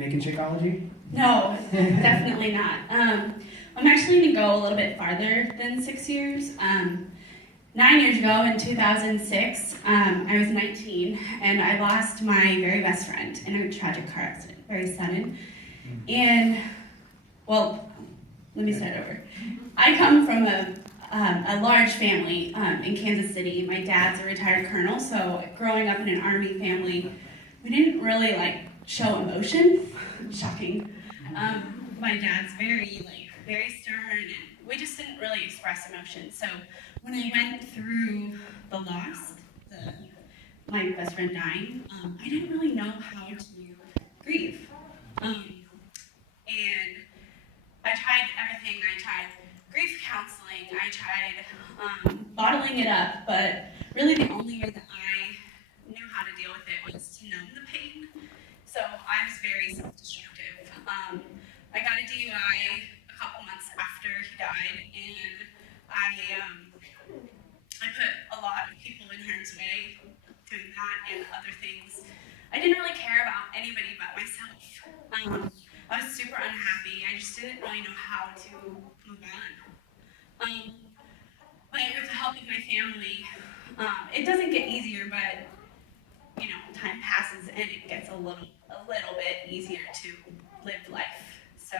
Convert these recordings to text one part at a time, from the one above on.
making Shakeology? No, definitely not. I'm actually going to go a little bit farther than 6 years. 9 years ago, in 2006, I was 19, and I lost my very best friend in a tragic car accident, very sudden. And, well, let me start over. I come from a large family in Kansas City. My dad's a retired colonel, so growing up in an Army family, we didn't really show emotion. Shocking. My dad's very stern, and we just didn't really express emotion. So when I went through the loss, my best friend dying, I didn't really know how to grieve. And I tried everything. I tried grief counseling. I tried bottling it up, but really the only way that I knew how to deal with it was to numb the pain. So I was very self-destructive. I got a DUI a couple months after he died, and I put a lot of people in harm's way doing that and other things. I didn't really care about anybody but myself. I was super unhappy. I just didn't really know how to move on. But with the help of my family, it doesn't get easier, but time passes and it gets a little bit easier to live life. So,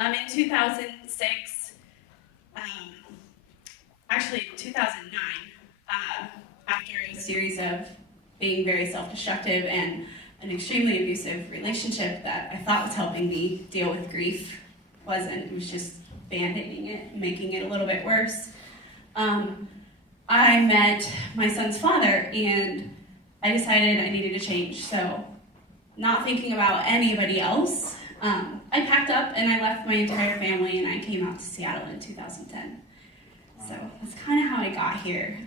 in 2006, actually 2009, after a series of being very self-destructive and an extremely abusive relationship that I thought was helping me deal with grief, wasn't. It was just band-aiding it, making it a little bit worse. I met my son's father, and I decided I needed to change. So, not thinking about anybody else, I packed up and I left my entire family and I came out to Seattle in 2010. So that's kind of how I got here.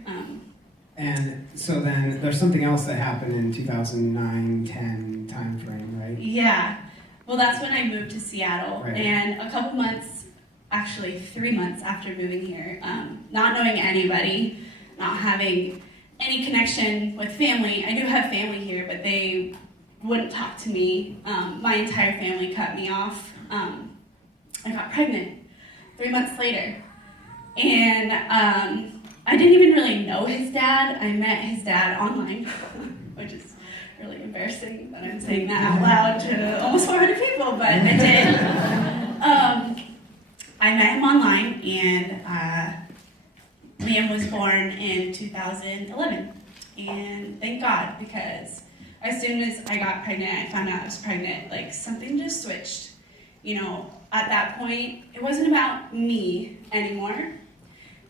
And so then there's something else that happened in 2009-10 time frame, right? Yeah. Well, that's when I moved to Seattle. Right. And a couple months, actually 3 months after moving here, not knowing anybody, not having any connection with family. I do have family here, but they wouldn't talk to me. My entire family cut me off. I got pregnant 3 months later. And I didn't even really know his dad. I met his dad online, which is really embarrassing that I'm saying that out loud to almost 400 people, but I did. I met him online, and Liam was born in 2011. And thank God, because as soon as I got pregnant, I found out I was pregnant, something just switched. At that point, it wasn't about me anymore.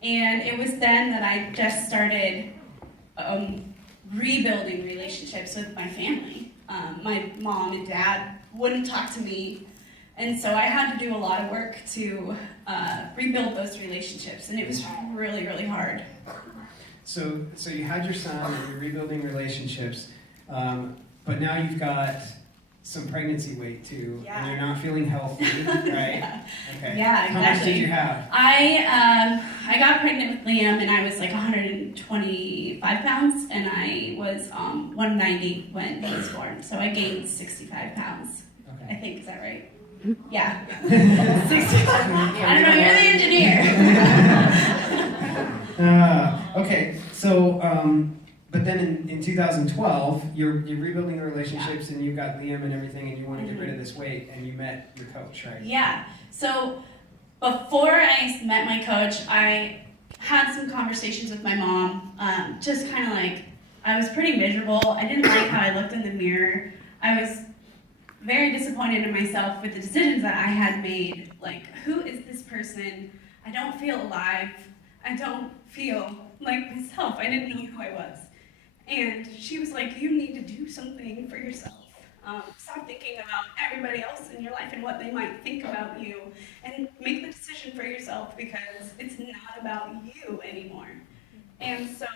And it was then that I just started rebuilding relationships with my family. My mom and dad wouldn't talk to me, and so I had to do a lot of work to rebuild those relationships, and it was really, really hard. So you had your son, and you're rebuilding relationships, but now you've got some pregnancy weight too, Yeah. and you're not feeling healthy, right? Yeah. Okay. Yeah, exactly. How much did you have? I got pregnant with Liam, and I was 125 pounds, and I was 190 when he was born. So I gained 65 pounds. Okay. I think, is that right? Yeah. 65. I don't know, you're the engineer. Okay, so but then in 2012, you're rebuilding the relationships, and you've got Liam and everything, and you want to get rid of this weight, and you met your coach, right? Yeah. So before I met my coach, I had some conversations with my mom, just kind of I was pretty miserable. I didn't like how I looked in the mirror. I was very disappointed in myself with the decisions that I had made. Who is this person? I don't feel alive. I don't feel like myself. I didn't know who I was. And she was like, you need to do something for yourself. Stop thinking about everybody else in your life and what they might think about you, and make the decision for yourself, because it's not about you anymore. And so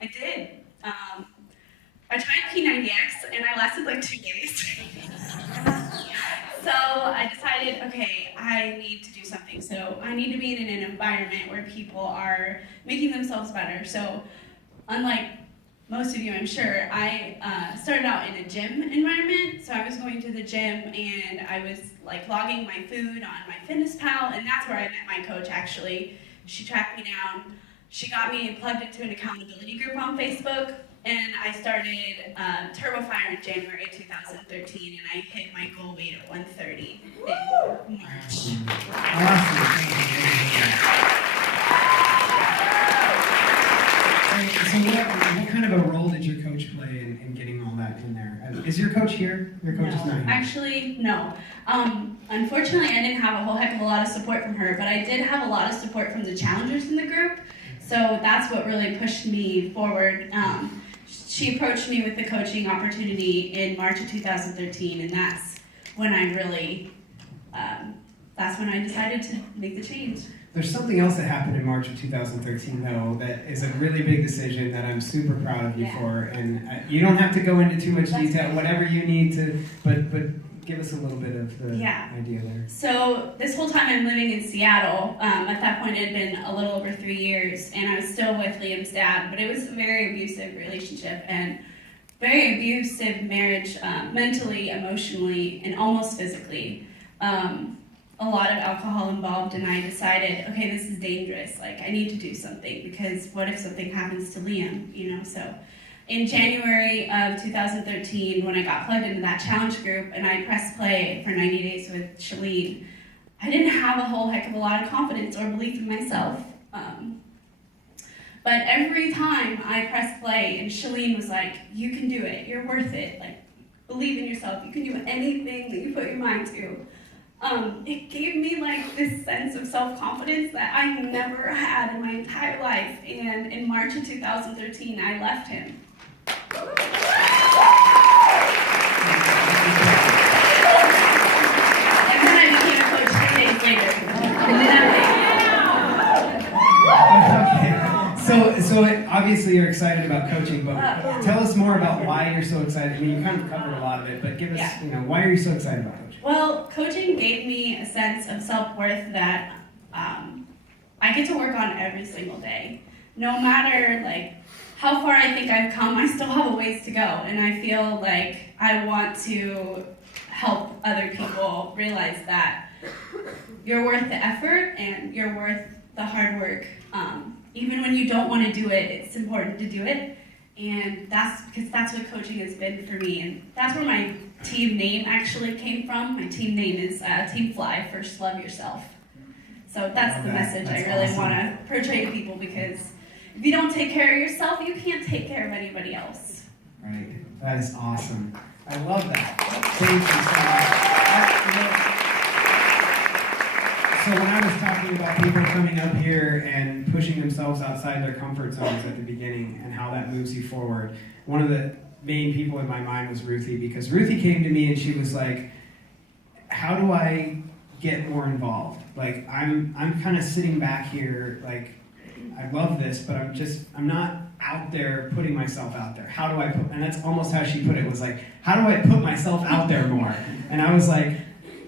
I did. I tried P90X, and I lasted 2 days. So I decided, okay, I need to do something. So I need to be in an environment where people are making themselves better. So unlike most of you, I'm sure, I started out in a gym environment. So I was going to the gym and I was like logging my food on my Fitness Pal, and that's where I met my coach actually. She tracked me down. She got me plugged into an accountability group on Facebook, and I started Turbo Fire in January 2013, and I hit my goal weight at 130 in March. So what kind of a role did your coach play in getting all that in there? Is your coach here? Your coach is not here. Actually, no. Unfortunately, I didn't have a whole heck of a lot of support from her, but I did have a lot of support from the challengers in the group. So that's what really pushed me forward. She approached me with the coaching opportunity in March of 2013, and that's when I really, that's when I decided to make the change. There's something else that happened in March of 2013, though, that is a really big decision that I'm super proud of you for. And you don't have to go into too much detail, whatever you need to, but give us a little bit of the idea there. So this whole time I'm living in Seattle. At that point it had been a little over 3 years, and I was still with Liam's dad, but it was a very abusive relationship and very abusive marriage, mentally, emotionally, and almost physically. A lot of alcohol involved, and I decided, okay, this is dangerous. Like, I need to do something, because what if something happens to Liam, you know? So in January of 2013, when I got plugged into that challenge group and I pressed play for 90 days with Shalene, I didn't have a whole heck of a lot of confidence or belief in myself. But every time I pressed play and Shalene was like, you can do it, you're worth it, like, believe in yourself, you can do anything that you put your mind to. It gave me like this sense of self-confidence that I never had in my entire life. And in March of 2013, I left him. And then I became a coach 3 days later. Okay. So obviously you're excited about coaching, but tell us more about why you're so excited. I mean, you kind of covered a lot of it, but give us, why are you so excited about coaching? Well, coaching gave me a sense of self-worth that I get to work on every single day. No matter like how far I think I've come, I still have a ways to go, and I feel like I want to help other people realize that you're worth the effort and you're worth the hard work. Even when you don't want to do it, it's important to do it. And that's because that's what coaching has been for me. And that's where my team name actually came from. My team name is Team Fly, First Love Yourself. So that's the message I really want to portray to people, because if you don't take care of yourself, you can't take care of anybody else. Right. That is awesome. I love that. Thank you so much. So when I was talking about people coming up here and pushing themselves outside their comfort zones at the beginning and how that moves you forward, one of the main people in my mind was Ruthie, because Ruthie came to me and she was like, how do I get more involved? Like, I'm kind of sitting back here, like, I love this, but I'm not out there putting myself out there. How do I put, and that's almost how she put it, was like, how do I put myself out there more? And I was like,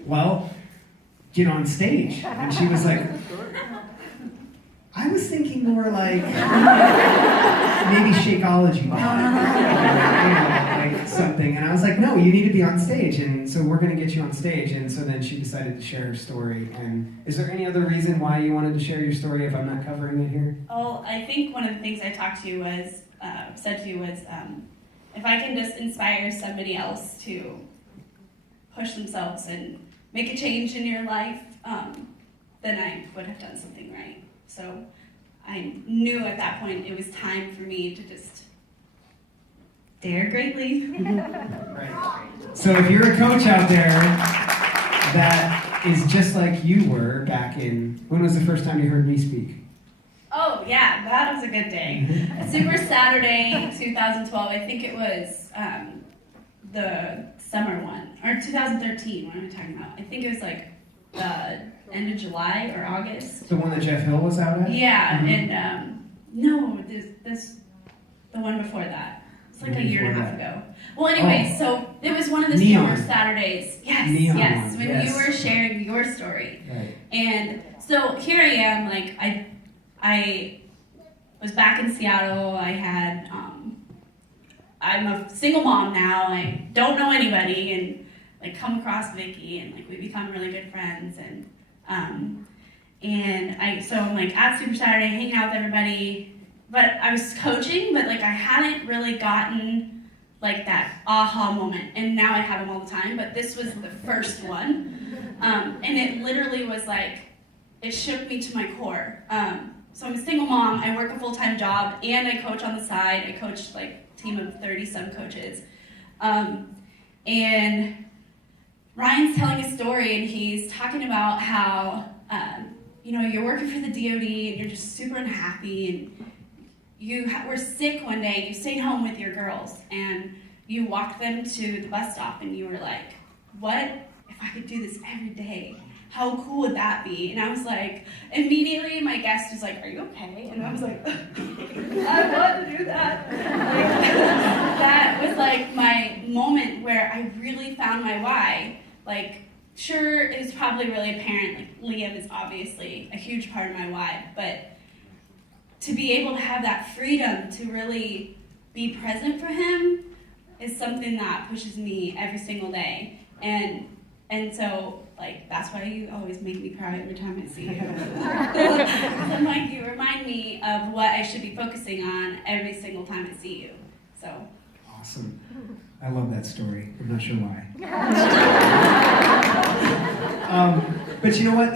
well, get on stage. And she was like, I was thinking more like maybe Shakeology, like something. And I was like, no, you need to be on stage. And so we're going to get you on stage. And so then she decided to share her story. And is there any other reason why you wanted to share your story if I'm not covering it here? Well, I think one of the things I talked to you was, said to you was, if I can just inspire somebody else to push themselves and make a change in your life, then I would have done something right. So I knew at that point it was time for me to just dare greatly. Right. So if you're a coach out there that is just like you were back in, when was the first time you heard me speak? Oh yeah, that was a good day. Super Saturday 2012, I think it was the summer one, or 2013, what am I talking about? I think it was like end of July or August. The one that Jeff Hill was out at? Yeah, and no, this the one before that. It's like a year and a half ago. Well, anyway, so it was one of the Super Saturdays. Yes, Neon yes, one, when yes. you were sharing your story. Right. And so here I am, like I was back in Seattle. I had I'm a single mom now. I don't know anybody, and like come across Vicky, and like we become really good friends, and I'm like at Super Saturday, hanging out with everybody. But I was coaching, but like I hadn't really gotten like that aha moment, and now I have them all the time. But this was the first one, and it literally was like it shook me to my core. So I'm a single mom. I work a full-time job, and I coach on the side. I coach like a team of 30-some coaches, and Ryan's telling a story, and he's talking about how you're working for the DoD, and you're just super unhappy, and you were sick one day. You stayed home with your girls, and you walked them to the bus stop, and you were like, "What if I could do this every day? How cool would that be?" And I was like, immediately my guest was like, "Are you okay?" And I was like, I want to do that. Like, that was like my moment where I really found my why. Like, sure, it was probably really apparent, like Liam is obviously a huge part of my why, but to be able to have that freedom to really be present for him is something that pushes me every single day. And so, like, that's why you always make me cry every time I see you. I'm like, you remind me of what I should be focusing on every single time I see you. So. Awesome. I love that story. I'm not sure why. But you know what?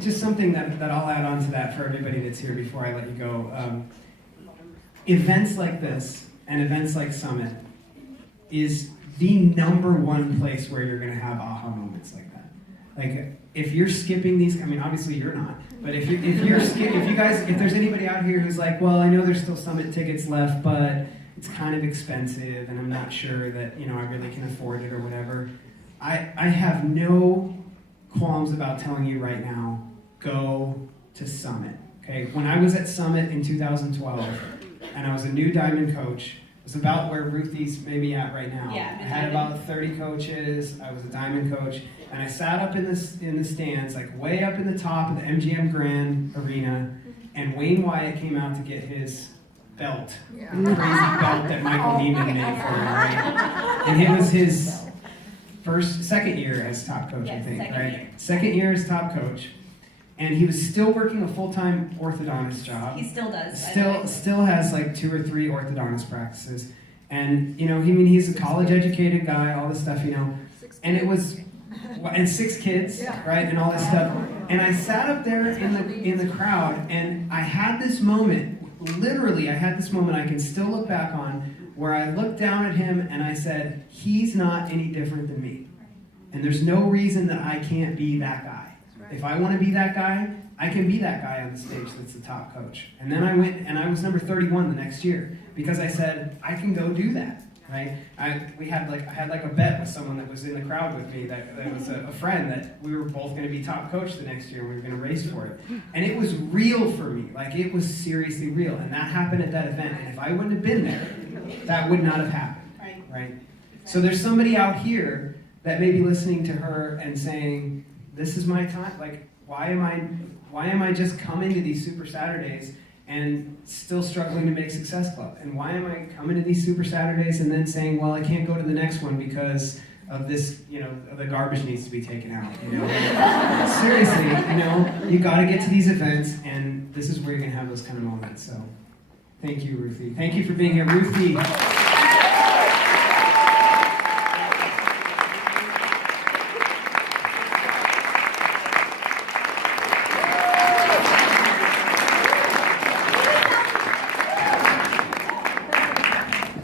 Just something that I'll add on to that for everybody that's here before I let you go. Events like this and events like Summit is the number one place where you're going to have aha moments like that. Like, if you're skipping these, I mean, obviously you're not, but if there's anybody out here who's like, well, I know there's still Summit tickets left, but it's kind of expensive, and I'm not sure that, I really can afford it or whatever. I have no qualms about telling you right now, go to Summit, okay? When I was at Summit in 2012, and I was a new Diamond coach, it was about where Ruthie's maybe at right now. Yeah, I had about 30 coaches, I was a Diamond coach, and I sat up in the stands, like way up in the top of the MGM Grand Arena, and Wayne Wyatt came out to get his belt, the crazy belt that Michael Neiman made for him, right? And it was his second year as top coach, yes, I think, second right? year. Second year as top coach, and he was still working a full-time orthodontist job. He still does. Still has like 2 or 3 orthodontist practices, and he's a college-educated guy, all this stuff, and it was, and 6 kids, right, and all this stuff. And I sat up there in the crowd, and I had this moment. Literally, I had this moment I can still look back on where I looked down at him and I said, he's not any different than me. And there's no reason that I can't be that guy. If I want to be that guy, I can be that guy on the stage that's the top coach. And then I went and I was number 31 the next year because I said, I can go do that. Right? I had like a bet with someone that was in the crowd with me that was a friend that we were both going to be top coach the next year and we were going to race for it. And it was real for me. Like, it was seriously real. And that happened at that event. And if I wouldn't have been there, that would not have happened. Right? So there's somebody out here that may be listening to her and saying, this is my time. Like, why am I just coming to these Super Saturdays and still struggling to make Success Club? And why am I coming to these Super Saturdays and then saying, well, I can't go to the next one because of this, the garbage needs to be taken out, Seriously, you got to get to these events, and this is where you're going to have those kind of moments. So thank you, Ruthie. Thank you for being here. Ruthie.